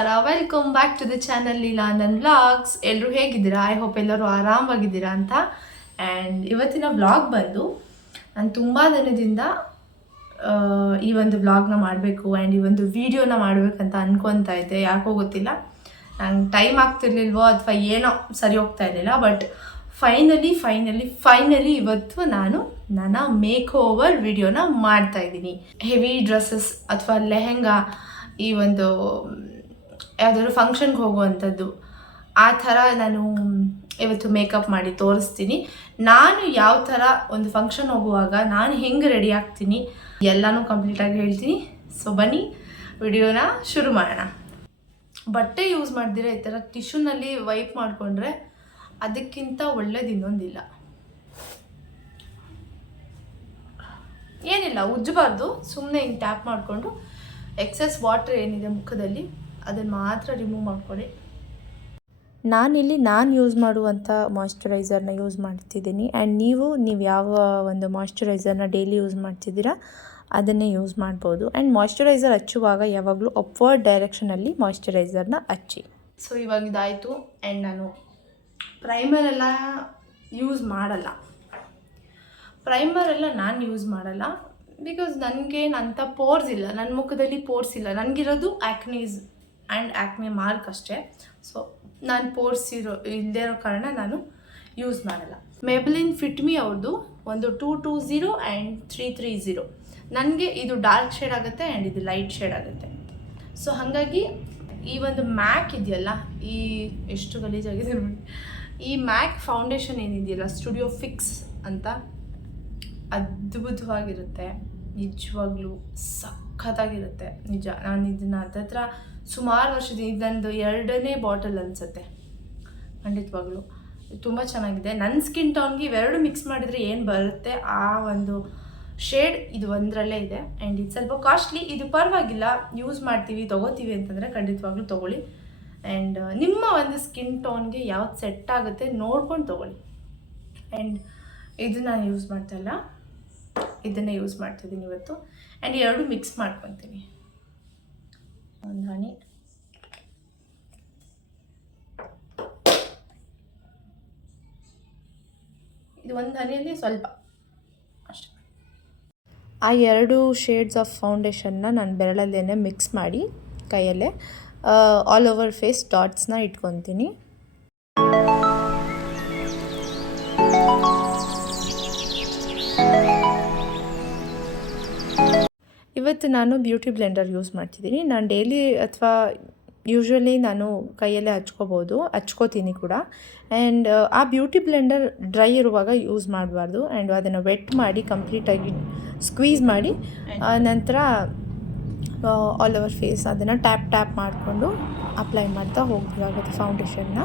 ನಮಸ್ಕಾರ. Welcome back to the channel Leela ನನ್ನ vlogs ಎಲ್ಲರೂ ಹೇಗಿದ್ದೀರಾ? ಐ ಹೋಪ್ ಎಲ್ಲರೂ ಆರಾಮಾಗಿದ್ದೀರಾ ಅಂತ. ಆ್ಯಂಡ್ ಇವತ್ತಿನ ಬ್ಲಾಗ್ ಬಂದು ನಾನು ತುಂಬ ದಿನದಿಂದ ಈ ಒಂದು ಬ್ಲಾಗ್ನ ಮಾಡಬೇಕು ಆ್ಯಂಡ್ ಈ ಒಂದು ವೀಡಿಯೋನ ಮಾಡಬೇಕಂತ ಅನ್ಕೊತಾ ಇದ್ದೆ. ಯಾಕೋ ಗೊತ್ತಿಲ್ಲ. ನಂಗೆ ಟೈಮ್ ಆಗ್ತಿರ್ಲಿಲ್ವೋ ಅಥವಾ ಏನೋ ಸರಿ ಹೋಗ್ತಾ ಇರಲಿಲ್ಲ. ಬಟ್ ಫೈನಲಿ ಫೈನಲಿ ಫೈನಲಿ ಇವತ್ತು ನಾನು ನನ್ನ ಮೇಕ್ ಓವರ್ ವಿಡಿಯೋನ ಮಾಡ್ತಾ ಇದ್ದೀನಿ. ಹೆವಿ ಡ್ರೆಸ್ಸಸ್ ಅಥವಾ ಲೆಹೆಂಗಾ ಈ ಒಂದು ಯಾವುದಾದ್ರು ಫಂಕ್ಷನ್ಗೆ ಹೋಗುವಂಥದ್ದು ಆ ಥರ ನಾನು ಇವತ್ತು ಮೇಕಪ್ ಮಾಡಿ ತೋರಿಸ್ತೀನಿ. ನಾನು ಯಾವ ಥರ ಒಂದು ಫಂಕ್ಷನ್ ಹೋಗುವಾಗ ನಾನು ಹೆಂಗೆ ರೆಡಿ ಆಗ್ತೀನಿ ಎಲ್ಲನೂ ಕಂಪ್ಲೀಟಾಗಿ ಹೇಳ್ತೀನಿ. ಸೊ ಬನ್ನಿ, ವಿಡಿಯೋನ ಶುರು ಮಾಡೋಣ. ಬಟ್ಟೆ ಯೂಸ್ ಮಾಡ್ದಿರ ಈ ಥರ ಟಿಶ್ಯೂನಲ್ಲಿ ವೈಪ್ ಮಾಡಿಕೊಂಡ್ರೆ ಅದಕ್ಕಿಂತ ಒಳ್ಳೇದು ಇನ್ನೊಂದಿಲ್ಲ. ಏನಿಲ್ಲ, ಉಜ್ಜಬಾರ್ದು. ಸುಮ್ಮನೆ ಹಿಂಗೆ ಟ್ಯಾಪ್ ಮಾಡಿಕೊಂಡು ಎಕ್ಸಸ್ ವಾಟರ್ ಏನಿದೆ ಮುಖದಲ್ಲಿ ಅದನ್ನು ಮಾತ್ರ ರಿಮೂವ್ ಮಾಡ್ಕೊಳ್ಳಿ. ನಾನಿಲ್ಲಿ ನಾನು ಯೂಸ್ ಮಾಡುವಂಥ ಮಾಯ್ಶ್ಚರೈಸರ್ನ ಯೂಸ್ ಮಾಡ್ತಿದ್ದೀನಿ. ಆ್ಯಂಡ್ ನೀವು ನೀವು ಯಾವ ಒಂದು ಮಾಯ್ಶ್ಚರೈಸರ್ನ ಡೈಲಿ ಯೂಸ್ ಮಾಡ್ತಿದ್ದೀರಾ, ಅದನ್ನೇ ಯೂಸ್ ಮಾಡ್ಬೋದು. ಆ್ಯಂಡ್ ಮಾಯ್ಶ್ಚರೈಸರ್ ಹಚ್ಚುವಾಗ ಯಾವಾಗಲೂ ಅಪ್ವರ್ಡ್ ಡೈರೆಕ್ಷನಲ್ಲಿ ಮಾಯ್ಶ್ಚರೈಸರ್ನ ಹಚ್ಚಿ. ಸೊ ಇವಾಗ ಇದಾಯಿತು ಆ್ಯಂಡ್ ನಾನು ಪ್ರೈಮರ್ ಎಲ್ಲ ಯೂಸ್ ಮಾಡಲ್ಲ. ಪ್ರೈಮರ್ ಎಲ್ಲ ನಾನು ಯೂಸ್ ಮಾಡಲ್ಲ. ಬಿಕಾಸ್ ನನಗೆ ಅಂಥ ಪೋರ್ಸ್ ಇಲ್ಲ. ನನ್ನ ಮುಖದಲ್ಲಿ ಪೋರ್ಸ್ ಇಲ್ಲ. ನನಗಿರೋದು ಆ್ಯಕ್ನೀಸ್ ಆ್ಯಂಡ್ ಆ್ಯಕ್ನೆ ಮಾರ್ಕ್ ಅಷ್ಟೇ. ಸೊ ನಾನು ಪೋರ್ಸ್ ಇರೋ ಇಲ್ಲದೇ ಇರೋ ಕಾರಣ ನಾನು ಯೂಸ್ ಮಾಡಲ್ಲ. ಮೆಬ್ಲಿನ್ ಫಿಟ್ಮಿ ಅವ್ರದ್ದು ಒಂದು two two zero and three three zero ನನಗೆ ಇದು ಡಾರ್ಕ್ ಶೇಡ್ ಆಗುತ್ತೆ ಆ್ಯಂಡ್ ಇದು ಲೈಟ್ ಶೇಡ್ ಆಗುತ್ತೆ. ಸೊ ಹಾಗಾಗಿ ಈ ಒಂದು ಮ್ಯಾಕ್ ಇದೆಯಲ್ಲ, ಈ ಎಷ್ಟು ಗಲೀಜಾಗಿದೆ ನೋಡಿ. ಈ ಮ್ಯಾಕ್ ಫೌಂಡೇಶನ್ ಏನಿದೆಯಲ್ಲ ಸ್ಟುಡಿಯೋ ಫಿಕ್ಸ್ ಅಂತ ಅದ್ಭುತವಾಗಿರುತ್ತೆ. ನಿಜವಾಗ್ಲೂ ಸಖತ್ತಾಗಿರುತ್ತೆ. ನಿಜ, ನಾನು ಇದನ್ನು ಹತ್ತತ್ರ ಸುಮಾರು ವರ್ಷದ ಇದೊಂದು ಎರಡನೇ ಬಾಟಲ್ ಅನಿಸುತ್ತೆ. ಖಂಡಿತವಾಗ್ಲೂ. ತುಂಬ ಚೆನ್ನಾಗಿದೆ. ನನ್ನ ಸ್ಕಿನ್ ಟೋನ್ಗೆ ಇವೆರಡು ಮಿಕ್ಸ್ ಮಾಡಿದರೆ ಏನು ಬರುತ್ತೆ? ಆ ಒಂದು ಶೇಡ್ ಇದು ಒಂದರಲ್ಲೇ ಇದೆ. ಆ್ಯಂಡ್ ಇದು ಸ್ವಲ್ಪ ಕಾಸ್ಟ್ಲಿ ಇದು ಪರವಾಗಿಲ್ಲ. ಯೂಸ್ ಮಾಡ್ತೀವಿ, ತೊಗೋತೀವಿ ಅಂತಂದರೆ ಖಂಡಿತವಾಗ್ಲೂ ತೊಗೊಳ್ಳಿ. ಆ್ಯಂಡ್ ನಿಮ್ಮ ಒಂದು ಸ್ಕಿನ್ ಟೋನ್ಗೆ ಯಾವ್ದು ಸೆಟ್ ಆಗುತ್ತೆ ನೋಡ್ಕೊಂಡು ತೊಗೊಳ್ಳಿ. ಆ್ಯಂಡ್ ಇದು ನಾನು ಯೂಸ್ ಮಾಡ್ತಾ ಇಲ್ಲ. ಇದನ್ನೇ ಯೂಸ್ ಮಾಡ್ತಿದ್ದೀನಿ ಇವತ್ತು. ಆ್ಯಂಡ್ ಎರಡು ಮಿಕ್ಸ್ ಮಾಡ್ಕೊತೀನಿ. ಒಂದು ಹನಿ ಇದು ಒಂದು ಸ್ವಲ್ಪ. ಆ ಎರಡು ಶೇಡ್ಸ್ ಆಫ್ ಫೌಂಡೇಶನ್ನ ನಾನು ಬೆರಳಲ್ಲೇ ಮಿಕ್ಸ್ ಮಾಡಿ ಕೈಯಲ್ಲೇ ಆಲ್ ಓವರ್ ಫೇಸ್ ಡಾಟ್ಸ್ನ ಇಟ್ಕೊತೀನಿ. ಇವತ್ತು ನಾನು ಬ್ಯೂಟಿ ಬ್ಲೆಂಡರ್ ಯೂಸ್ ಮಾಡ್ತಿದ್ದೀನಿ. ನಾನು ಡೈಲಿ ಅಥವಾ ಯೂಶ್ವಲಿ ನಾನು ಕೈಯಲ್ಲೇ ಹಚ್ಕೋಬೋದು, ಹಚ್ಕೋತೀನಿ ಕೂಡ. ಆ್ಯಂಡ್ ಆ ಬ್ಯೂಟಿ ಬ್ಲೆಂಡರ್ ಡ್ರೈ ಇರುವಾಗ ಯೂಸ್ ಮಾಡಬಾರ್ದು. ಆ್ಯಂಡ್ ಅದನ್ನು ವೆಟ್ ಮಾಡಿ, ಕಂಪ್ಲೀಟಾಗಿ ಸ್ಕ್ವೀಸ್ ಮಾಡಿ ನಂತರ ಆಲ್ ಓವರ್ ಫೇಸ್ ಅದನ್ನು ಟ್ಯಾಪ್ ಟ್ಯಾಪ್ ಮಾಡಿಕೊಂಡು ಅಪ್ಲೈ ಮಾಡ್ತಾ ಹೋಗಬೇಕಾಗುತ್ತೆ ಫೌಂಡೇಶನ್ನ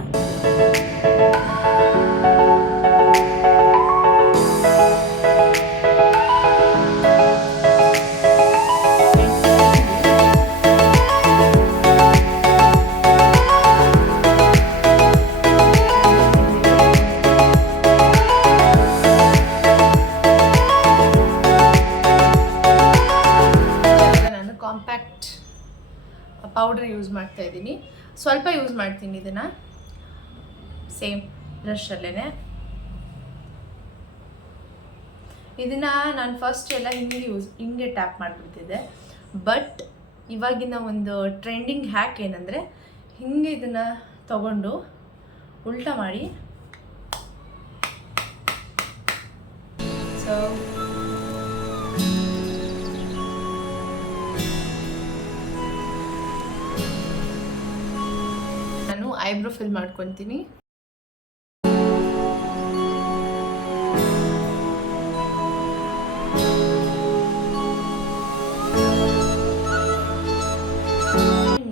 ಯೂಸ್ ಮಾಡ್ತಾ ಇದ್ದೀನಿ. ಸ್ವಲ್ಪ ಯೂಸ್ ಮಾಡ್ತೀನಿ ಇದನ್ನು. ಸೇಮ್ ಬ್ರಷಲ್ಲೇ ಇದನ್ನು ನಾನು ಫಸ್ಟ್ ಎಲ್ಲ ಹಿಂಗೆ ಯೂಸ್ ಹಿಂಗೆ ಟ್ಯಾಪ್ ಮಾಡಿಬಿಡ್ತಿದ್ದೆ. ಬಟ್ ಇವಾಗಿನ ಒಂದು ಟ್ರೆಂಡಿಂಗ್ ಹ್ಯಾಕ್ ಏನಂದರೆ ಹಿಂಗೆ ಇದನ್ನು ತಗೊಂಡು ಉಲ್ಟಾ ಮಾಡಿ. ಸೊ ಐಬ್ರೋ ಫಿಲ್ ಮಾಡ್ಕೊತೀನಿ.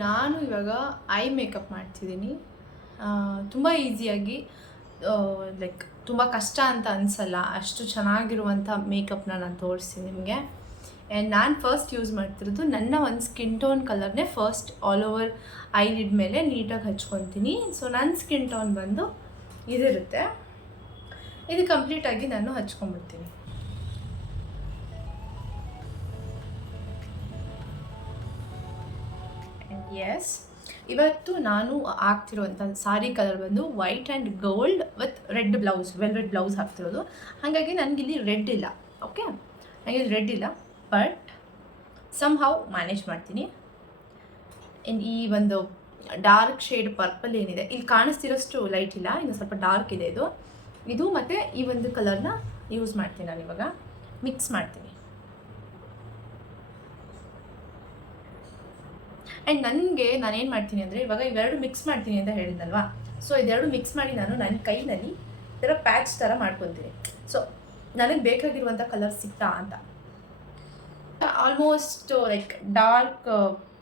ನಾನು ಇವಾಗ ಐ ಮೇಕಪ್ ಮಾಡ್ತಿದ್ದೀನಿ. ತುಂಬ ಈಸಿಯಾಗಿ ಲೈಕ್ ತುಂಬ ಕಷ್ಟ ಅಂತ ಅನಿಸಲ್ಲ. ಅಷ್ಟು ಚೆನ್ನಾಗಿರುವಂಥ ಮೇಕಪ್ನ ನಾನು ತೋರಿಸ್ತೀನಿ ನಿಮಗೆ. ಆ್ಯಂಡ್ ನಾನು ಫಸ್ಟ್ ಯೂಸ್ ಮಾಡ್ತಿರೋದು ನನ್ನ ಒಂದು skin tone ಕಲರ್ನೇ first all over eye lid ಮೇಲೆ ನೀಟಾಗಿ ಹಚ್ಕೊತೀನಿ. ಸೊ ನನ್ನ ಸ್ಕಿನ್ ಟೋನ್ ಬಂದು ಇದಿರುತ್ತೆ. ಇದು ಕಂಪ್ಲೀಟಾಗಿ ನಾನು ಹಚ್ಕೊಂಬಿಡ್ತೀನಿ. ಎಸ್ ಇವತ್ತು ನಾನು ಹಾಕ್ತಿರುವಂಥ ಸಾರಿ ಕಲರ್ ಬಂದು white and gold with red blouse velvet blouse ಹಾಕ್ತಿರೋದು. ಹಾಗಾಗಿ ನನಗಿಲ್ಲಿ ರೆಡ್ ಇಲ್ಲ ಓಕೆ ನನಗೆ ರೆಡ್ ಇಲ್ಲ. ಬಟ್ ಸಮ್ ಹೌ ಮ್ಯಾನೇಜ್ ಮಾಡ್ತೀನಿ. ಇನ್ನು ಈ ಒಂದು ಡಾರ್ಕ್ ಶೇಡ್ ಪರ್ಪಲ್ ಏನಿದೆ, ಇಲ್ಲಿ ಕಾಣಿಸ್ತಿರೋಷ್ಟು ಲೈಟ್ ಇಲ್ಲ, ಇನ್ನು ಸ್ವಲ್ಪ ಡಾರ್ಕ್ ಇದೆ ಇದು. ಇದು ಮತ್ತು ಈ ಒಂದು ಕಲರ್ನ ಯೂಸ್ ಮಾಡ್ತೀನಿ ನಾನು ಇವಾಗ. ಮಿಕ್ಸ್ ಮಾಡ್ತೀನಿ. ಆ್ಯಂಡ್ ನನಗೆ ನಾನೇನು ಮಾಡ್ತೀನಿ ಅಂದರೆ, ಇವಾಗ ಇವೆರಡು ಮಿಕ್ಸ್ ಮಾಡ್ತೀನಿ ಅಂತ ಹೇಳಿದ್ನಲ್ವಾ? ಸೊ ಇದೆರಡು ಮಿಕ್ಸ್ ಮಾಡಿ ನಾನು ನನ್ನ ಕೈನಲ್ಲಿ ಥರ ಪ್ಯಾಚ್ ಥರ ಮಾಡ್ಕೊತೀನಿ. ಸೊ ನನಗೆ ಬೇಕಾಗಿರುವಂಥ ಕಲರ್ ಸಿಕ್ತಾ ಅಂತ. ಆಲ್ಮೋಸ್ಟ್ ಲೈಕ್ ಡಾರ್ಕ್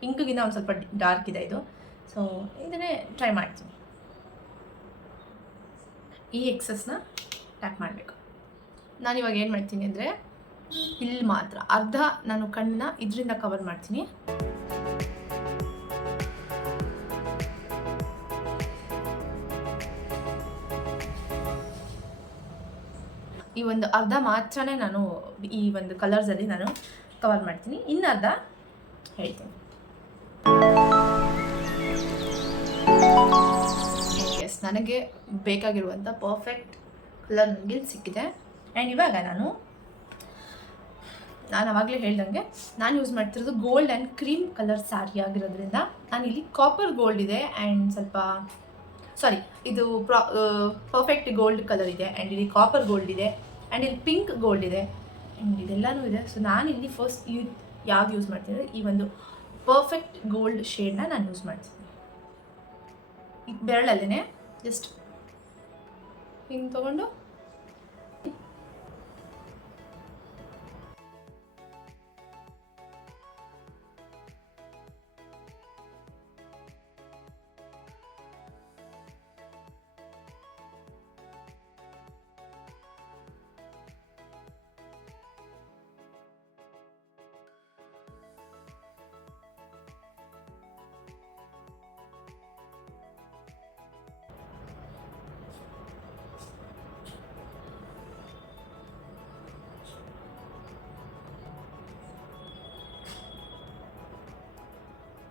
ಪಿಂಕ್ಗಿಂತ ಒಂದು ಸ್ವಲ್ಪ ಡಾರ್ಕ್ ಇದೆ ಇದು. ಸೊ ಇದನ್ನೇ ಟ್ರೈ ಮಾಡ್ತೀನಿ. ಈ ಎಕ್ಸಸ್ನ ಟ್ಯಾಪ್ ಮಾಡಬೇಕು. ನಾನು ಇವಾಗ ಏನು ಮಾಡ್ತೀನಿ ಅಂದರೆ ಇಲ್ಲಿ ಮಾತ್ರ. ಅರ್ಧ ನಾನು ಕಣ್ಣನ್ನ ಇದರಿಂದ ಕವರ್ ಮಾಡ್ತೀನಿ. ಈ ಒಂದು ಅರ್ಧ ಮಾತ್ರನೇ ನಾನು ಈ ಒಂದು ಕಲರ್ಸಲ್ಲಿ ನಾನು ಕವರ್ ಮಾಡ್ತೀನಿ. ಇನ್ನು ಅರ್ಧ ಹೇಳ್ತೀನಿ. ಎಸ್ ನನಗೆ ಬೇಕಾಗಿರುವಂಥ ಪರ್ಫೆಕ್ಟ್ ಕಲರ್ ನನಗೆ ಸಿಕ್ಕಿದೆ. ಆ್ಯಂಡ್ ಇವಾಗ ನಾನು ನಾನು ಆವಾಗಲೇ ಹೇಳ್ದಂಗೆ ನಾನು ಯೂಸ್ ಮಾಡ್ತಿರೋದು gold and cream colour sari ಆಗಿರೋದ್ರಿಂದ ನಾನು ಇಲ್ಲಿ ಕಾಪರ್ ಗೋಲ್ಡ್ ಇದೆ ಆ್ಯಂಡ್ ಸ್ವಲ್ಪ ಸಾರಿ ಇದು ಪ್ರಾ ಪರ್ಫೆಕ್ಟ್ ಗೋಲ್ಡ್ ಕಲರ್ ಇದೆ. ಆ್ಯಂಡ್ ಇಲ್ಲಿ ಕಾಪರ್ ಗೋಲ್ಡ್ ಇದೆ. ಆ್ಯಂಡ್ ಇಲ್ಲಿ ಪಿಂಕ್ ಗೋಲ್ಡ್ ಇದೆ. ಇದೆಲ್ಲನೂ ಇದೆ. ಸೊ ನಾನು ಇಲ್ಲಿ ಫಸ್ಟ್ ಯೂ ಯಾವ್ದು ಯೂಸ್ ಮಾಡ್ತೀನಿ ಈ ಒಂದು ಪರ್ಫೆಕ್ಟ್ ಗೋಲ್ಡ್ ಶೇಡ್ನ ನಾನು ಯೂಸ್ ಮಾಡ್ತೀನಿ. ಈ ಬೆರಳಲ್ಲೇ ಜಸ್ಟ್ ಹಿಂಗೆ ತೊಗೊಂಡು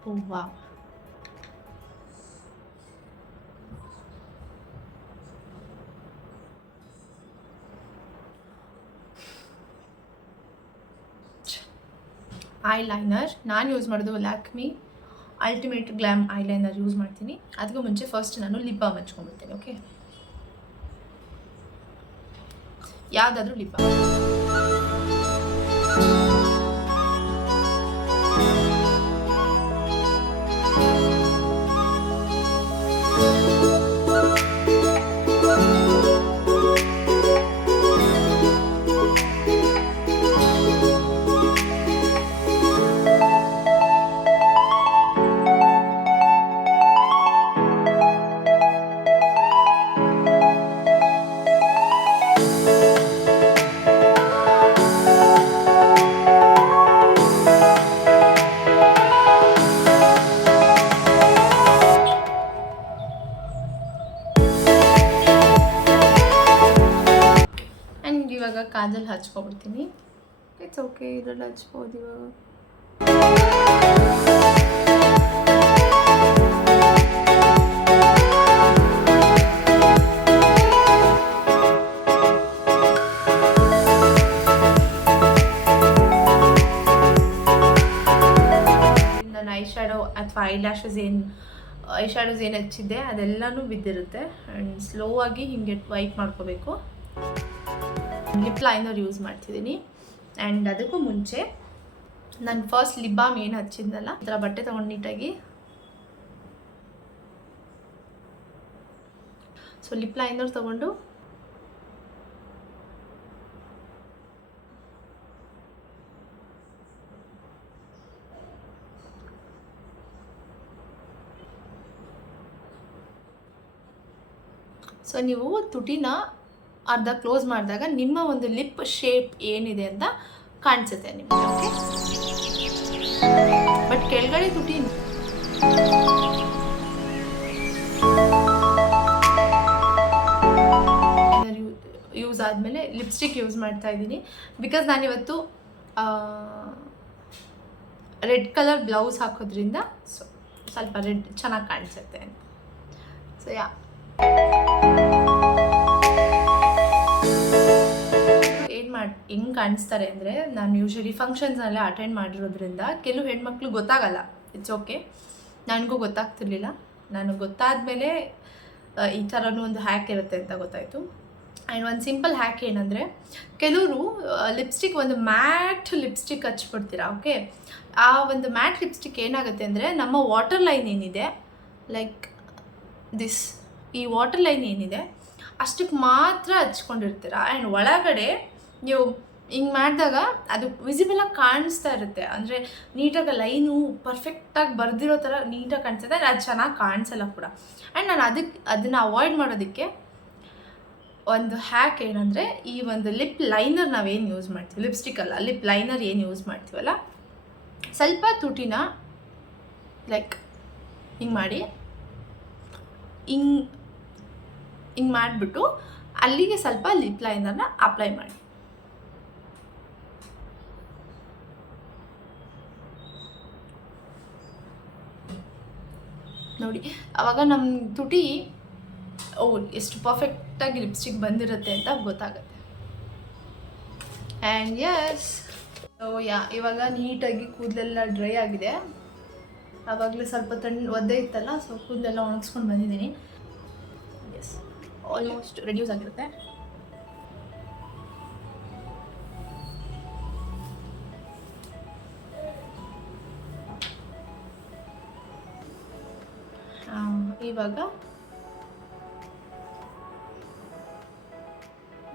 ಓ ವಾ ಐ ಲೈನರ್ ನಾನು ಯೂಸ್ ಮಾಡೋದು Lakme ultimate glam eye liner use ಮಾಡ್ತೀನಿ. ಅದಕ್ಕೂ ಮುಂಚೆ ಫಸ್ಟ್ ನಾನು ಲಿಪ್ ಬಾಮ್ ಹಚ್ಕೊಂಡ್ಬಿಡ್ತೀನಿ ಓಕೆ ಯಾವುದಾದ್ರೂ ಲಿಪ್ ಬಾಮ್ ಹಚ್ಕೊಬಿಡ್ತೀನಿ. ಇಟ್ಸ್ ಓಕೆ ಇದರಲ್ಲಿ ಹಚ್ಬೋದು ಇವಾಗ. ಐ ಶ್ಯಾಡೋ ಅಥವಾ ಐ ಲ್ಯಾಶಸ್ ಏನು ಐ ಶ್ಯಾಡೋಸ್ ಏನು ಹಚ್ಚಿದ್ದೆ ಅದೆಲ್ಲನೂ ಬಿದ್ದಿರುತ್ತೆ. ಆ್ಯಂಡ್ ಸ್ಲೋ ಆಗಿ ಹಿಂಗೆ ವೈಪ್ ಮಾಡ್ಕೋಬೇಕು. ಲಿಪ್ ಲೈನರ್ ಯೂಸ್ ಮಾಡ್ತಿದ್ದೀನಿ. ಆ್ಯಂಡ್ ಅದಕ್ಕೂ ಮುಂಚೆ ನಾನು ಫಸ್ಟ್ ಲಿಪ್ ಬಾಮ್ ಏನು ಹಚ್ಚಿದ್ನಲ್ಲ ಥರ ಬಟ್ಟೆ ತೊಗೊಂಡು ನೀಟಾಗಿ. ಸೊ ಲಿಪ್ ಲೈನರ್ ತೊಗೊಂಡು ಸೊ ನೀವು ತುಟಿನ ಅರ್ಧ ಕ್ಲೋಸ್ ಮಾಡಿದಾಗ ನಿಮ್ಮ ಒಂದು ಲಿಪ್ ಶೇಪ್ ಏನಿದೆ ಅಂತ ಕಾಣಿಸುತ್ತೆ ನಿಮಗೆ ಓಕೆ ಬಟ್ ಕೆಳಗಡೆ ತುಟಿ ಯೂಸ್ ಆದಮೇಲೆ ಲಿಪ್ಸ್ಟಿಕ್ ಯೂಸ್ ಮಾಡ್ತಾ ಇದ್ದೀನಿ. ಬಿಕಾಸ್ ನಾನಿವತ್ತು ರೆಡ್ ಕಲರ್ ಬ್ಲೌಸ್ ಹಾಕೋದ್ರಿಂದ ಸೊ, ಸ್ವಲ್ಪ ರೆಡ್ ಚೆನ್ನಾಗಿ ಕಾಣಿಸುತ್ತೆ ಸೊ ಯಾ ಮಾಡಿ, ಹೆಂಗೆ ಕಾಣಿಸ್ತಾರೆ ಅಂದರೆ ನಾನು ಯೂಶ್ವಲಿ ಫಂಕ್ಷನ್ಸ್ನಲ್ಲೇ ಅಟೆಂಡ್ ಮಾಡಿರೋದ್ರಿಂದ ಕೆಲವು ಹೆಣ್ಮಕ್ಳು ಗೊತ್ತಾಗಲ್ಲ. ಇಟ್ಸ್ ಓಕೆ ನನಗೂ ಗೊತ್ತಾಗ್ತಿರ್ಲಿಲ್ಲ. ನಾನು ಗೊತ್ತಾದಮೇಲೆ ಈ ಥರನೂ ಒಂದು ಹ್ಯಾಕ್ ಇರುತ್ತೆ ಅಂತ ಗೊತ್ತಾಯಿತು. ಆ್ಯಂಡ್ ಒಂದು ಸಿಂಪಲ್ ಹ್ಯಾಕ್ ಏನಂದರೆ, ಕೆಲವರು ಲಿಪ್ಸ್ಟಿಕ್ ಒಂದು ಮ್ಯಾಟ್ ಲಿಪ್ಸ್ಟಿಕ್ ಹಚ್ಬಿಡ್ತೀರಾ ಓಕೆ ಆ ಒಂದು ಮ್ಯಾಟ್ ಲಿಪ್ಸ್ಟಿಕ್ ಏನಾಗುತ್ತೆ ಅಂದರೆ, ನಮ್ಮ ವಾಟರ್ ಲೈನ್ ಏನಿದೆ ಲೈಕ್ ದಿಸ್ ಈ ವಾಟರ್ ಲೈನ್ ಏನಿದೆ ಅಷ್ಟಕ್ಕೆ ಮಾತ್ರ ಹಚ್ಕೊಂಡಿರ್ತೀರ. ಆ್ಯಂಡ್ ಒಳಗಡೆ ನೀವು ಹಿಂಗೆ ಮಾಡಿದಾಗ ಅದು ವಿಸಿಬಲಾಗಿ ಕಾಣಿಸ್ತಾ ಇರುತ್ತೆ. ಅಂದರೆ ನೀಟಾಗಿ ಲೈನು ಪರ್ಫೆಕ್ಟಾಗಿ ಬರೆದಿರೋ ಥರ ನೀಟಾಗಿ ಕಾಣಿಸುತ್ತೆ ಅದು ಚೆನ್ನಾಗಿ ಕಾಣಿಸಲ್ಲ ಕೂಡ. ಆ್ಯಂಡ್ ನಾನು ಅದಕ್ಕೆ ಅದನ್ನು ಅವಾಯ್ಡ್ ಮಾಡೋದಕ್ಕೆ ಒಂದು ಹ್ಯಾಕ್ ಏನಂದರೆ ಈ ಒಂದು ಲಿಪ್ ಲೈನರ್ ನಾವೇನು ಯೂಸ್ ಮಾಡ್ತೀವಿ? ಲಿಪ್ಸ್ಟಿಕ್ಕಲ್ಲ ಲಿಪ್ ಲೈನರ್ ಏನು ಯೂಸ್ ಮಾಡ್ತೀವಲ್ಲ? ಸ್ವಲ್ಪ ತುಟಿನ ಲೈಕ್ ಹಿಂಗೆ ಮಾಡಿ, ಹಿಂಗೆ ಹಿಂಗೆ ಮಾಡಿಬಿಟ್ಟು ಅಲ್ಲಿಗೆ ಸ್ವಲ್ಪ ಲಿಪ್ ಲೈನರ್ನ ಅಪ್ಲೈ ಮಾಡಿ. ನೋಡಿ, ಅವಾಗ ನಮ್ಮ ತುಟಿ, ಓ, ಎಷ್ಟು ಪರ್ಫೆಕ್ಟಾಗಿ ಲಿಪ್ಸ್ಟಿಕ್ ಬಂದಿರುತ್ತೆ ಅಂತ ಗೊತ್ತಾಗುತ್ತೆ. ಆ್ಯಂಡ್ ಯಸ್ ಓ ಯಾ ಇವಾಗ ನೀಟಾಗಿ ಕೂದಲೆಲ್ಲ ಡ್ರೈ ಆಗಿದೆ. ಆವಾಗಲೇ ಸ್ವಲ್ಪ ತಣ್ಣ ಒದ್ದೆ ಇತ್ತಲ್ಲ ಸೊ ಕೂದಲೆಲ್ಲ ಒಣಗಿಸ್ಕೊಂಡು ಬಂದಿದ್ದೀನಿ. ಎಸ್ ಆಲ್ಮೋಸ್ಟ್ ರೆಡ್ಯೂಸ್ ಆಗಿರುತ್ತೆ. ಇವಾಗ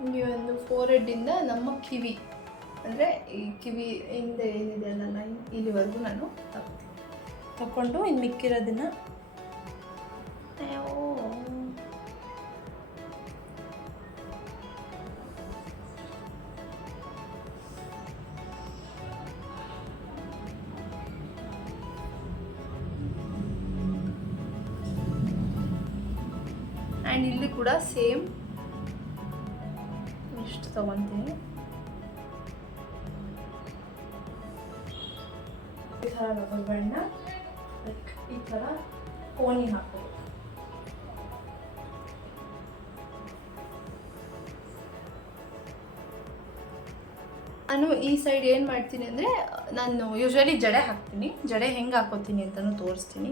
ಈ ಒಂದು ಫೋರ್ ಹೆಡ್ಡಿಂದ ನಮ್ಮ ಕಿವಿ, ಅಂದರೆ ಈ ಕಿವಿ ಹಿಂದೆ ಏನಿದೆ ಅಲ್ಲ ಲೈನ್ ಇಲ್ಲಿವರೆಗೂ ನಾನು ತಗೋತೀನಿ ತಗೊಂಡು ಇನ್ನು ಮಿಕ್ಕಿರೋದನ್ನ ಆ್ಯಂಡ್ ಇಲ್ಲಿ ಕೂಡ ಸೇಮ್ ಇಷ್ಟು ತಗೊತೀನಿ. ಈ ಥರ ರಬ್ಬರ್ ಲೈಕ್ ಈ ಥರ ಕೋಣಿ ಹಾಕೋದು ನಾನು ಈ ಸೈಡ್ ಏನು ಮಾಡ್ತೀನಿ ಅಂದರೆ, ನಾನು ಯೂಶ್ವಲಿ ಜಡೆ ಹಾಕ್ತೀನಿ. ಜಡೆ ಹೆಂಗೆ ಹಾಕೋತೀನಿ ಅಂತಲೂ ತೋರಿಸ್ತೀನಿ.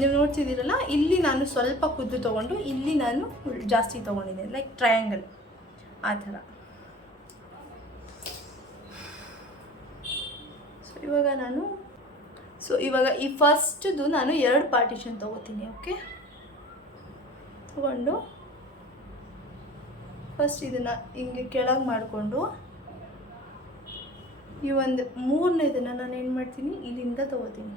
ನೀವು ನೋಡ್ತಿದ್ದೀರಲ್ಲ, ಇಲ್ಲಿ ನಾನು ಸ್ವಲ್ಪ ಕುದ್ದು ತೊಗೊಂಡು ಇಲ್ಲಿ ನಾನು ಜಾಸ್ತಿ ತೊಗೊಂಡಿದ್ದೀನಿ ಲೈಕ್ ಟ್ರಯಾಂಗಲ್ ಆ ಥರ. ಸೊ ಇವಾಗ ನಾನು ಸೊ ಇವಾಗ ಈ ಫಸ್ಟ್ದು ನಾನು ಎರಡು ಪಾರ್ಟಿಷನ್ ತೊಗೋತೀನಿ ಓಕೆ ತೊಗೊಂಡು ಫಸ್ಟ್ ಇದನ್ನು ಹಿಂಗೆ ಕೆಳಗೆ ಮಾಡಿಕೊಂಡು, ಈ ಒಂದು ಮೂರನೇದನ್ನು ನಾನು ಏನು ಮಾಡ್ತೀನಿ, ಇಲ್ಲಿಂದ ತೊಗೋತೀನಿ.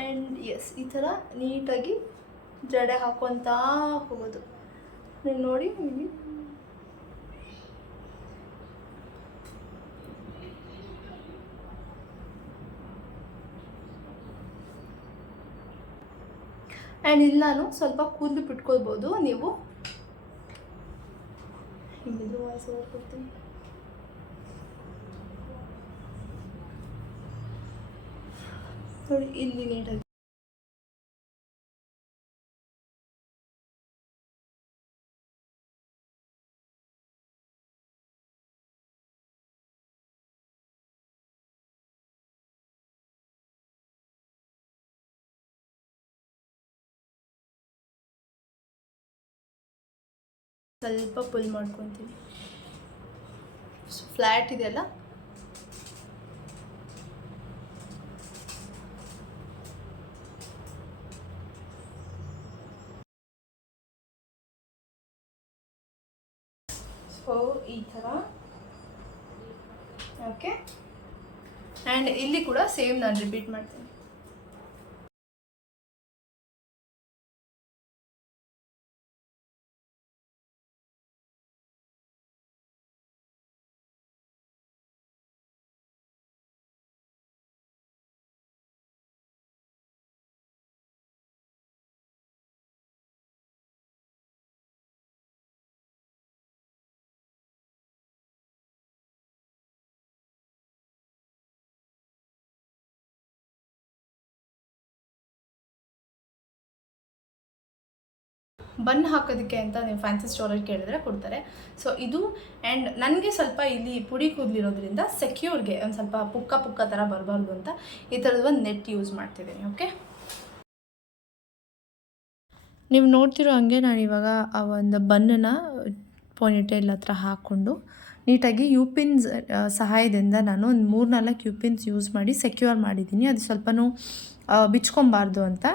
ಆ್ಯಂಡ್ ಎಸ್ ಈ ಥರ ನೀಟಾಗಿ ಜಡೆ ಹಾಕ್ಕೊತಾ ಹೋಗೋದು. ನೀವು ನೋಡಿ ಇಲ್ಲಿ ಆ್ಯಂಡ್ ಇಲ್ಲಿ ನಾನು ಸ್ವಲ್ಪ ಕೂದಲು ಬಿಟ್ಕೊಳ್ಬೋದು ನೀವು. ಹಿಂಗಿದ್ರು ವಾಯ್ಸ್ ನೋಡಿ ಇಲ್ಲಿ ನೀಟಾಗಿ ಸ್ವಲ್ಪ ಪುಲ್ ಮಾಡ್ಕೊತೀನಿ. ಫ್ಲ್ಯಾಟ್ ಇದೆಯಲ್ಲ? ಸೊ ಈ ಥರ. ಓಕೆ ಆ್ಯಂಡ್ ಇಲ್ಲಿ ಕೂಡ ಸೇಮ್ ನಾನು ರಿಪೀಟ್ ಮಾಡ್ತೀನಿ. ಬನ್ ಹಾಕೋದಕ್ಕೆ ಅಂತ ನೀವು ಫ್ಯಾನ್ಸಿ ಸ್ಟೋರಲ್ಲಿ ಕೇಳಿದ್ರೆ ಕೊಡ್ತಾರೆ. ಸೊ ಇದು ಆ್ಯಂಡ್ ನನಗೆ ಸ್ವಲ್ಪ ಇಲ್ಲಿ ಪುಡಿ ಕೂದಲಿರೋದ್ರಿಂದ ಸೆಕ್ಯೂರ್ಗೆ ಒಂದು ಸ್ವಲ್ಪ ಪುಕ್ಕ ಪುಕ್ಕ ಥರ ಬರಬಾರ್ದು ಅಂತ ಈ ಥರದ್ದು ಒಂದು ನೆಟ್ ಯೂಸ್ ಮಾಡ್ತಿದ್ದೀನಿ ಓಕೆ ನೀವು ನೋಡ್ತಿರೋ ಹಂಗೆ ನಾನು ಇವಾಗ ಆ ಒಂದು ಬನ್ನನ್ನು ಪೋನಿಟೇಲ್ ಹತ್ರ ಹಾಕ್ಕೊಂಡು ನೀಟಾಗಿ ಯು ಪಿನ್ಸ್ ಸಹಾಯದಿಂದ ನಾನು ಒಂದು ಮೂರು ನಾಲ್ಕು ಯು ಪಿನ್ಸ್ ಯೂಸ್ ಮಾಡಿ ಸೆಕ್ಯೂರ್ ಮಾಡಿದ್ದೀನಿ. ಅದು ಸ್ವಲ್ಪನೂ ಬಿಚ್ಕೊಬಾರ್ದು ಅಂತ.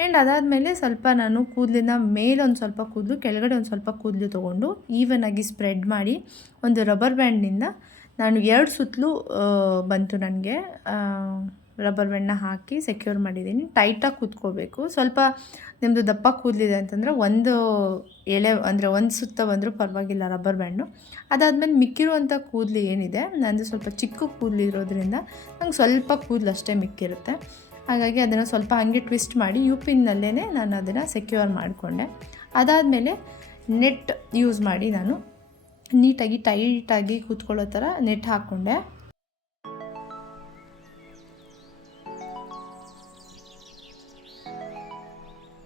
ಆ್ಯಂಡ್ ಅದಾದಮೇಲೆ ಸ್ವಲ್ಪ ನಾನು ಕೂದಲಿನ ಮೇಲೆ ಒಂದು ಸ್ವಲ್ಪ ಕೂದಲು, ಕೆಳಗಡೆ ಒಂದು ಸ್ವಲ್ಪ ಕೂದಲು ತೊಗೊಂಡು ಆಗಿ ಸ್ಪ್ರೆಡ್ ಮಾಡಿ ಒಂದು ರಬ್ಬರ್ ಬ್ಯಾಂಡ್ನಿಂದ ನಾನು ಎರಡು ಸುತ್ತಲೂ ಬಂತು ನನಗೆ. ರಬ್ಬರ್ ಬ್ಯಾಂಡ್ನ ಹಾಕಿ ಸೆಕ್ಯೂರ್ ಮಾಡಿದ್ದೀನಿ ಟೈಟಾಗಿ ಕೂತ್ಕೋಬೇಕು. ಸ್ವಲ್ಪ ನಿಮ್ಮದು ದಪ್ಪ ಕೂದಲಿದೆ ಅಂತಂದರೆ ಒಂದು ಎಳೆ, ಅಂದರೆ ಒಂದು ಸುತ್ತ ಬಂದರೂ ಪರವಾಗಿಲ್ಲ ರಬ್ಬರ್ ಬ್ಯಾಂಡು ಅದಾದಮೇಲೆ ಮಿಕ್ಕಿರುವಂಥ ಕೂದಲು ಏನಿದೆ, ನಂದು ಸ್ವಲ್ಪ ಚಿಕ್ಕ ಕೂದಲು ಇರೋದ್ರಿಂದ ನಂಗೆ ಸ್ವಲ್ಪ ಕೂದಲು ಅಷ್ಟೇ ಮಿಕ್ಕಿರುತ್ತೆ. ಹಾಗಾಗಿ ಅದನ್ನು ಸ್ವಲ್ಪ ಹಾಗೆ ಟ್ವಿಸ್ಟ್ ಮಾಡಿ ಯು ಪಿನ್ನಲ್ಲೇ ನಾನು ಅದನ್ನು ಸೆಕ್ಯೂರ್ ಮಾಡಿಕೊಂಡೆ. ಅದಾದಮೇಲೆ ನೆಟ್ ಯೂಸ್ ಮಾಡಿ ನಾನು ನೀಟಾಗಿ ಟೈಟಾಗಿ ಕೂತ್ಕೊಳ್ಳೋ ಥರ ನೆಟ್ ಹಾಕ್ಕೊಂಡೆ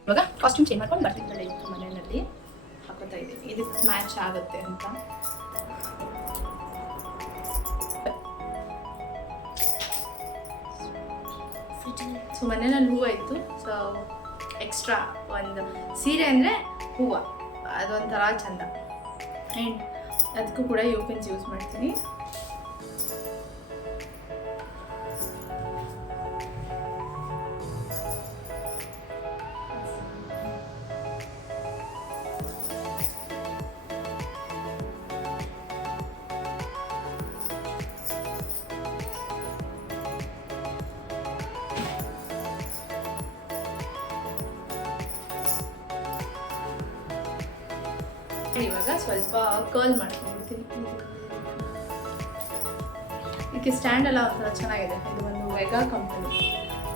ಇವಾಗ ಕಾಸ್ಟ್ಯೂಮ್ ಚೇಂಜ್ ಮಾಡ್ಕೊಂಡು ಬರ್ತೀನಿ ಮನೆಯಲ್ಲಿ. ಹಾಕೋತಾ ಇದ್ದೀನಿ ಇದಕ್ಕೆ ಮ್ಯಾಚ್ ಆಗುತ್ತೆ ಅಂತ. ಸೊ ಮನೇಲಿ ಹೂವು ಇತ್ತು. ಸೊ ಎಕ್ಸ್ಟ್ರಾ ಒಂದು ಸೀರೆ ಅಂದರೆ ಹೂವು. ಅದೊಂಥರ ಚಂದ. ಆ್ಯಂಡ್ ಅದಕ್ಕೂ ಕೂಡ ಯು ಪಿನ್ಸ್ ಯೂಸ್ ಮಾಡ್ತೀನಿ.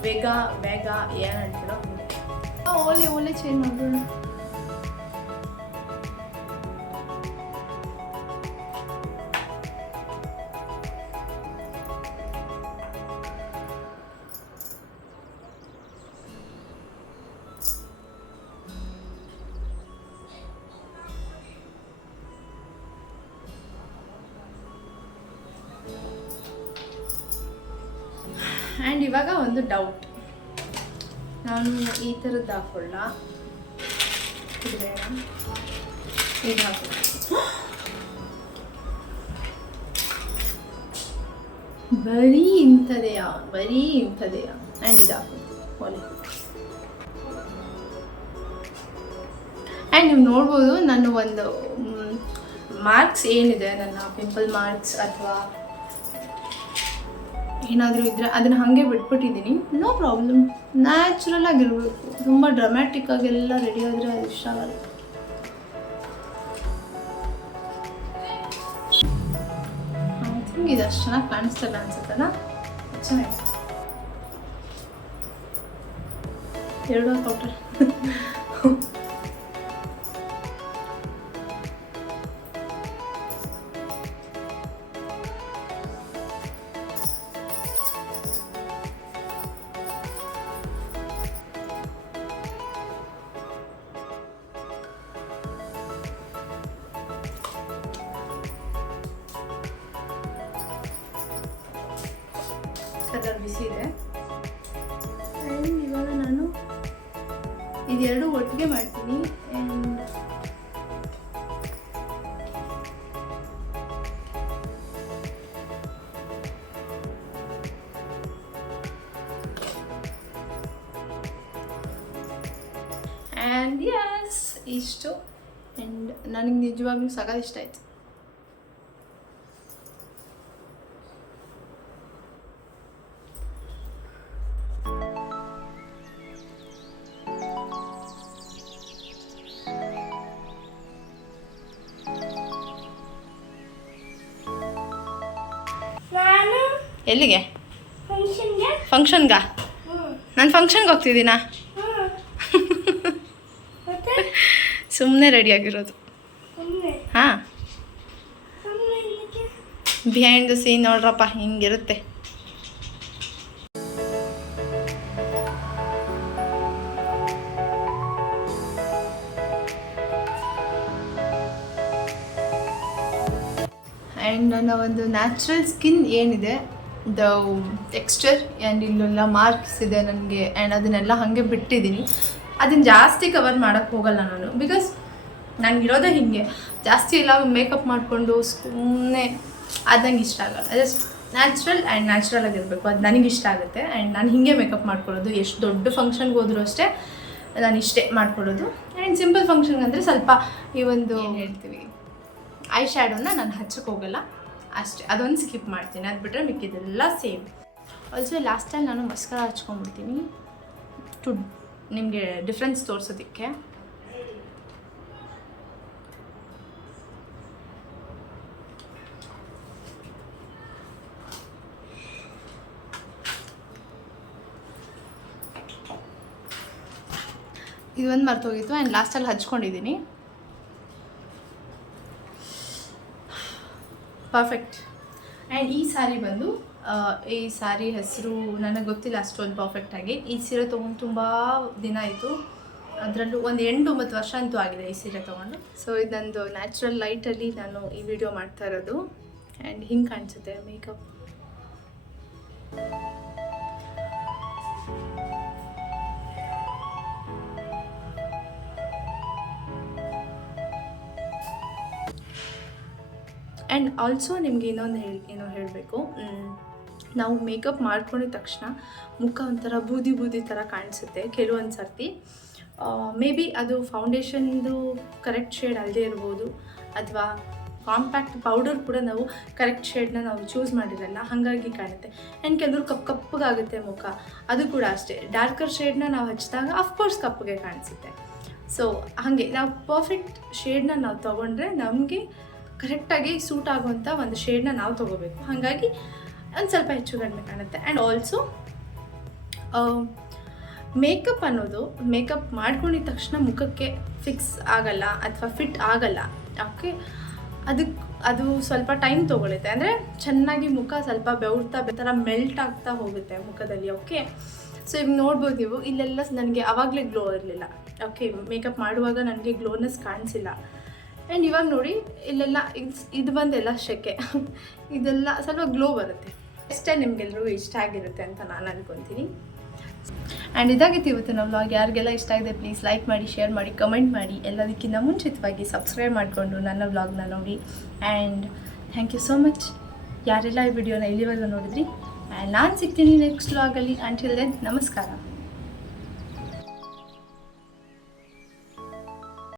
ವೆಗಾ ವೆಗಾ ಏನು ಹೇಳ್ತೀರೋ ಓಲೆ ಓಲೆ ಚೇಂಜ್ ಮಾಡ್ಬಿಡೋಣ ಥರದ್ದು ಹಾಕೊಳ್ಳ ಬರೀ ಇಂಥದೆಯ? ಬರೀ ಇಂಥದೆಯ? ಆ್ಯಂಡ್ ಇದು ಆ್ಯಂಡ್ ನೀವು ನೋಡ್ಬೋದು ನಾನು ಒಂದು ಮಾರ್ಕ್ಸ್ ಏನಿದೆ? ನನ್ನ ಪಿಂಪಲ್ ಮಾರ್ಕ್ಸ್ ಅಥವಾ ಏನಾದರೂ ಇದ್ದರೆ ಅದನ್ನು ಹಾಗೆ ಬಿಟ್ಬಿಟ್ಟಿದ್ದೀನಿ. ನೋ ಪ್ರಾಬ್ಲಮ್ ನ್ಯಾಚುರಲ್ ಆಗಿರಬೇಕು. ತುಂಬ ಡ್ರಮ್ಯಾಟಿಕ್ ಆಗೆಲ್ಲ ರೆಡಿ ಆದರೆ ಅದು ಇಷ್ಟ ಆಗಲ್ಲ. ಇದು ಅಷ್ಟು ಚೆನ್ನಾಗಿ ಕಾಣಿಸ್ತಲ್ಲ ಅನ್ಸುತ್ತಲ್ಲ? ಚೆನ್ನಾಗಿ ಎರಡು ಕೊಟ್ಟರೆ ಕಲರ್ ಬಿಸಿ ಇದೆ. ಇವಾಗ ನಾನು ಇದೆರಡು ಒಟ್ಟಿಗೆ ಮಾಡ್ತೀನಿ. ಆ್ಯಂಡ್ ಆ್ಯಂಡ್ ಯಸ್ ಇಷ್ಟು. ಆ್ಯಂಡ್ ನನಗೆ ನಿಜವಾಗ್ಲೂ ಸಗದ್ ಇಷ್ಟ ಆಯಿತು. ಎಲ್ಲಿಗೆ? ಫಂಕ್ಷನ್ಗಾ ನಾನು ಫಂಕ್ಷನ್ಗೆ ಹೋಗ್ತಿದ್ದೀನಾ? ಸುಮ್ಮನೆ ರೆಡಿ ರೆಡಿಯಾಗಿರೋದು ಹಾಂ. ಬಿಹೈಂಡ್ ದ ಸೀನ್ ನೋಡ್ರಪ್ಪ ಹಿಂಗಿರುತ್ತೆ. ಆ್ಯಂಡ್ ನನ್ನ ಒಂದು ನ್ಯಾಚುರಲ್ ಸ್ಕಿನ್ ಏನಿದೆ ದ ಟೆಕ್ಸ್ಚರ್ ಆ್ಯಂಡ್ ಇಲ್ಲೆಲ್ಲ ಮಾರ್ಕ್ಸ್ ಇದೆ ನನಗೆ ಆ್ಯಂಡ್ ಅದನ್ನೆಲ್ಲ ಹಾಗೆ ಬಿಟ್ಟಿದ್ದೀನಿ. ಅದನ್ನು ಜಾಸ್ತಿ ಕವರ್ ಮಾಡೋಕ್ಕೆ ಹೋಗಲ್ಲ ನಾನು ಬಿಕಾಸ್ ನನಗಿರೋದೇ ಹೀಗೆ. ಜಾಸ್ತಿ ಎಲ್ಲ ಮೇಕಪ್ ಮಾಡಿಕೊಂಡು ಸುಮ್ಮನೆ ಅದು ನಂಗೆ ಇಷ್ಟ ಆಗಲ್ಲ. ಜಸ್ಟ್ ನ್ಯಾಚುರಲ್ ಆ್ಯಂಡ್ ನ್ಯಾಚುರಲ್ ಆಗಿರಬೇಕು ಅದು ನನಗೆ ಇಷ್ಟ ಆಗುತ್ತೆ ಆ್ಯಂಡ್ ನಾನು ಹೀಗೆ ಮೇಕಪ್ ಮಾಡ್ಕೊಳ್ಳೋದು. ಎಷ್ಟು ದೊಡ್ಡ ಫಂಕ್ಷನ್ಗೆ ಹೋದರೂ ಅಷ್ಟೇ ನಾನು ಇಷ್ಟೇ ಮಾಡ್ಕೊಳ್ಳೋದು. ಆ್ಯಂಡ್ ಸಿಂಪಲ್ ಫಂಕ್ಷನ್ಗೆ ಅಂದರೆ ಸ್ವಲ್ಪ ಈ ಒಂದು ಹೇಳ್ತೀವಿ? ಐ ಶ್ಯಾಡೋನ ನಾನು ಹಚ್ಚಕ್ಕೆ ಹೋಗಲ್ಲ. ಅಷ್ಟೇ, ಅದೊಂದು ಸ್ಕಿಪ್ ಮಾಡ್ತೀನಿ, ಅದು ಬಿಟ್ಟರೆ ಮಿಕ್ಕಿದೆಲ್ಲ ಸೇಮ್ ಆಲ್ಸೋ ಲಾಸ್ಟಲ್ಲಿ ನಾನು ಮಸ್ಕರ ಹಚ್ಕೊಂಡ್ಬಿಡ್ತೀನಿ. ಟು ನಿಮಗೆ ಡಿಫ್ರೆನ್ಸ್ ತೋರಿಸೋದಕ್ಕೆ. ಇದೊಂದು ಮರ್ತೋಗಿತ್ತು ಆ್ಯಂಡ್ ಲಾಸ್ಟಲ್ಲಿ ಹಚ್ಕೊಂಡಿದ್ದೀನಿ. ಪರ್ಫೆಕ್ಟ್ ಆ್ಯಂಡ್ ಈ ಸ್ಯಾರಿ ಬಂದು ಈ ಸ್ಯಾರಿ ಹೆಸರು ನನಗೆ ಗೊತ್ತಿಲ್ಲ ಅಷ್ಟೊಂದು ಪರ್ಫೆಕ್ಟಾಗಿ ಈ ಸೀರೆ ತೊಗೊಂಡು ತುಂಬ ದಿನ ಆಯಿತು. ಅದರಲ್ಲೂ ಒಂದು ಎಂಟು ಒಂಬತ್ತು ವರ್ಷ ಅಂತೂ ಆಗಿದೆ ಈ ಸೀರೆ ತೊಗೊಂಡು. ಸೊ ಇದೊಂದು ನ್ಯಾಚುರಲ್ ಲೈಟಲ್ಲಿ ನಾನು ಈ ವಿಡಿಯೋ ಮಾಡ್ತಾ ಇರೋದು. ಆ್ಯಂಡ್ ಹಿಂಗೆ ಕಾಣಿಸುತ್ತೆ ಮೇಕಪ್ ಆ್ಯಂಡ್ ಆಲ್ಸೋ ನಿಮಗೆ ಇನ್ನೊಂದು ಹೇಳಿ ಏನೋ ಹೇಳಬೇಕು. ನಾವು ಮೇಕಪ್ ಮಾಡ್ಕೊಂಡಿದ ತಕ್ಷಣ ಮುಖ ಒಂಥರ ಬೂದಿ ಬೂದಿ ಥರ ಕಾಣಿಸುತ್ತೆ ಕೆಲವೊಂದು ಸರ್ತಿ. ಮೇ ಬಿ ಅದು ಫೌಂಡೇಶನ್ದು ಕರೆಕ್ಟ್ ಶೇಡ್ ಅಲ್ಲದೆ ಇರ್ಬೋದು, ಅಥವಾ ಕಾಂಪ್ಯಾಕ್ಟ್ ಪೌಡರ್ ಕೂಡ ನಾವು ಕರೆಕ್ಟ್ ಶೇಡ್ನ ನಾವು ಚೂಸ್ ಮಾಡಿರಲ್ಲ, ಹಾಗಾಗಿ ಕಾಣುತ್ತೆ. ಆ್ಯಂಡ್ ಕೆಲವರು ಕಪ್ ಕಪ್ಪಗಾಗುತ್ತೆ ಮುಖ, ಅದು ಕೂಡ ಅಷ್ಟೇ. ಡಾರ್ಕರ್ ಶೇಡ್ನ ನಾವು ಹಚ್ಚಿದಾಗ ಅಫ್ಕೋರ್ಸ್ ಕಪ್ಪಗೆ ಕಾಣಿಸುತ್ತೆ. ಸೊ ಹಾಗೆ, ನಾವು ಪರ್ಫೆಕ್ಟ್ ಶೇಡ್ನ ನಾವು ತೊಗೊಂಡ್ರೆ ನಮಗೆ ಕರೆಕ್ಟಾಗಿ ಸೂಟ್ ಆಗುವಂಥ ಒಂದು ಶೇಡ್ನ ನಾವು ತೊಗೋಬೇಕು. ಹಾಗಾಗಿ ಒಂದು ಸ್ವಲ್ಪ ಹೆಚ್ಚು ಕಡಿಮೆ ಕಾಣುತ್ತೆ. ಆ್ಯಂಡ್ ಆಲ್ಸೋ ಮೇಕಪ್ ಅನ್ನೋದು ಮೇಕಪ್ ಮಾಡ್ಕೊಂಡಿದ ತಕ್ಷಣ ಮುಖಕ್ಕೆ ಫಿಕ್ಸ್ ಆಗಲ್ಲ ಅಥವಾ ಫಿಟ್ ಆಗಲ್ಲ. ಓಕೆ ಅದಕ್ಕೆ ಅದು ಸ್ವಲ್ಪ ಟೈಮ್ ತೊಗೊಳುತ್ತೆ. ಅಂದರೆ ಚೆನ್ನಾಗಿ ಮುಖ ಸ್ವಲ್ಪ ಬೆವರ್ತಾ ಥರ ಮೆಲ್ಟ್ ಆಗ್ತಾ ಹೋಗುತ್ತೆ ಮುಖದಲ್ಲಿ. ಓಕೆ ಸೊ ಈಗ ನೋಡ್ಬೋದು ನೀವು, ಇಲ್ಲೆಲ್ಲ ನನಗೆ ಆವಾಗಲೇ ಗ್ಲೋ ಇರಲಿಲ್ಲ. ಓಕೆ ಮೇಕಪ್ ಮಾಡುವಾಗ ನನಗೆ ಗ್ಲೋನೆಸ್ ಕಾಣಿಸಿಲ್ಲ. ಆ್ಯಂಡ್ ಇವಾಗ ನೋಡಿ, ಇಲ್ಲೆಲ್ಲ ಇದ್- ಬಂದೆಲ್ಲ ಶೆಕೆ. ಇದೆಲ್ಲ ಸ್ವಲ್ಪ ಗ್ಲೋ ಬರುತ್ತೆ. ಅಷ್ಟೇ ನಿಮಗೆಲ್ಲರೂ ಇಷ್ಟ ಆಗಿರುತ್ತೆ ಅಂತ ನಾನು ಅನ್ಕೊತೀನಿ. ಆ್ಯಂಡ್ ಇದಾಗಿತ್ತು ನಮ್ಮ ವ್ಲಾಗ್ ಯಾರಿಗೆಲ್ಲ ಇಷ್ಟ ಆಗಿದೆ ಪ್ಲೀಸ್ ಲೈಕ್ ಮಾಡಿ ಶೇರ್ ಮಾಡಿ ಕಮೆಂಟ್ ಮಾಡಿ. ಎಲ್ಲದಕ್ಕಿಂತ ಮುಂಚಿತವಾಗಿ ಸಬ್ಸ್ಕ್ರೈಬ್ ಮಾಡಿಕೊಂಡು ನನ್ನ ವ್ಲಾಗ್ನ ನೋಡಿ. And thank you so much ಯಾರೆಲ್ಲ ಈ ವಿಡಿಯೋನ ಇಲ್ಲಿವರೆಗೂ ನೋಡಿದ್ರಿ? ಆ್ಯಂಡ್ ನಾನು ಸಿಗ್ತೀನಿ ನೆಕ್ಸ್ಟ್ ವ್ಲಾಗಲ್ಲಿ ಅಂಟಿಲ್ ದೆನ್ ನಮಸ್ಕಾರ.